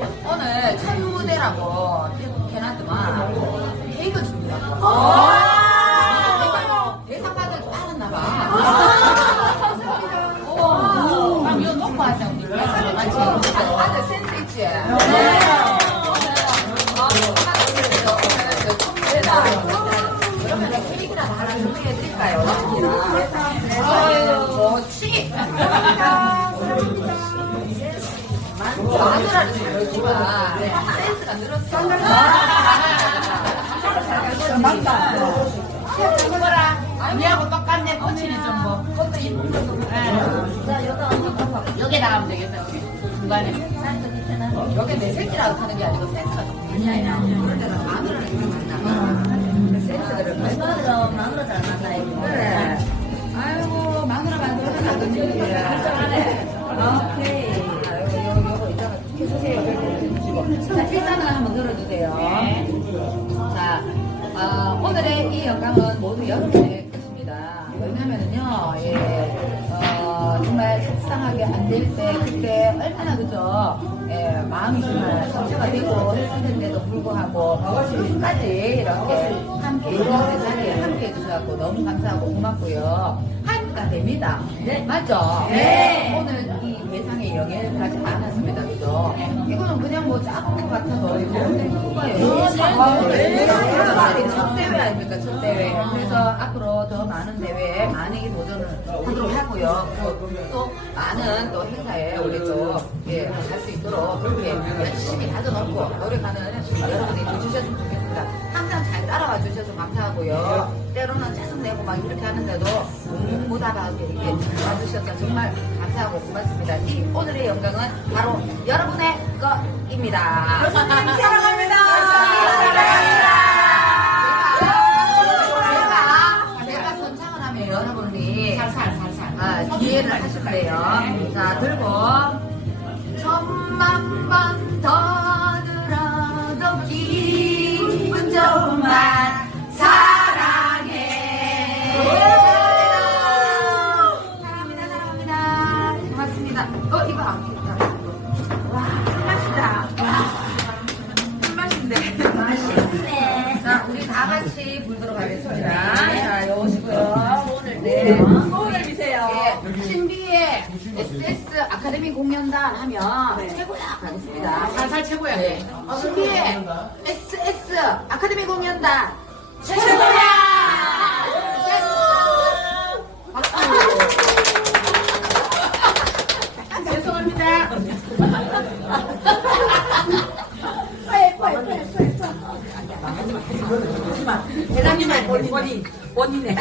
오늘 천무대라고 해놨더만 케이크 준비하고 마누라를 잘했지만 센스가 늘었어. 맞다. 뭐라? 아니하고 똑같네. 꽃이네 좀 뭐. 이쁜 거. 여기다가 하면 되겠다. 여기 중간에. 여기 내 새끼라고 하는 게 아니고 센스가 좀 아니야. 그럴 때는 마누라를 좀 만나. 센스를 마누라 마누라 잘 만나요. 그래. 아이고 마누라 만들어 자 일단은 한번 들어주세요. 자 아, 오늘의 이 영상은 모두 여러분의 것입니다. 왜냐면은요, 예, 어, 정말 속상하게 안 될 때 그때 얼마나 그죠? 예, 마음이 정말 상처가 되고 했었는데도 불구하고 지금까지 이렇게 함께 이런 자리에 함께 해주셔서 너무 감사하고 고맙고요. 하이프가 됩니다. 네. 맞죠? 네. 오늘 이 대상에 영예를 가지 않았습니다. 그죠? 이거는 그냥 뭐 작은 것 같아서 이거 굉장히 큰 거예요. 네. 네. 첫 대회 아닙니까? 첫 대회. 그래서 앞으로 더 많은 대회에 많이 도전을 하도록 하고요. 또 많은 또 행사에 우리 또, 예, 할수 있도록 그렇게 열심히 가져놓고 노력하는 여러분이 해주셨으면 좋겠습니다. 항상 잘 따라와 주셔서 감사하고요. 때로는 짜증내고 막 이렇게 하는데도 묵묵무다하게 이렇게 와주셔서 정말 감사하고 고맙습니다. 이 오늘의 영광은 바로 여러분의 것입니다. 제가, 제가 선창을 하면 여러분이 아, 기회를 하실 거예요. 자, 들고 천만 번 고맙습니다. 어, 이거 안 겠다. 와, 맛있다. 와, 맛있는데. 맛있네. 자, 우리 다 같이 불도록 하겠습니다. 자, 여보시고요. 오늘 네. 오늘 주세요. 예, 신비의 SS 아카데미 공연단 하면 최고야 가겠습니다. 살살 최고야. 네. 신비의 SS 아카데미 공연단 최고야. 죄송합니다. 대장님의 본인 본인 본인의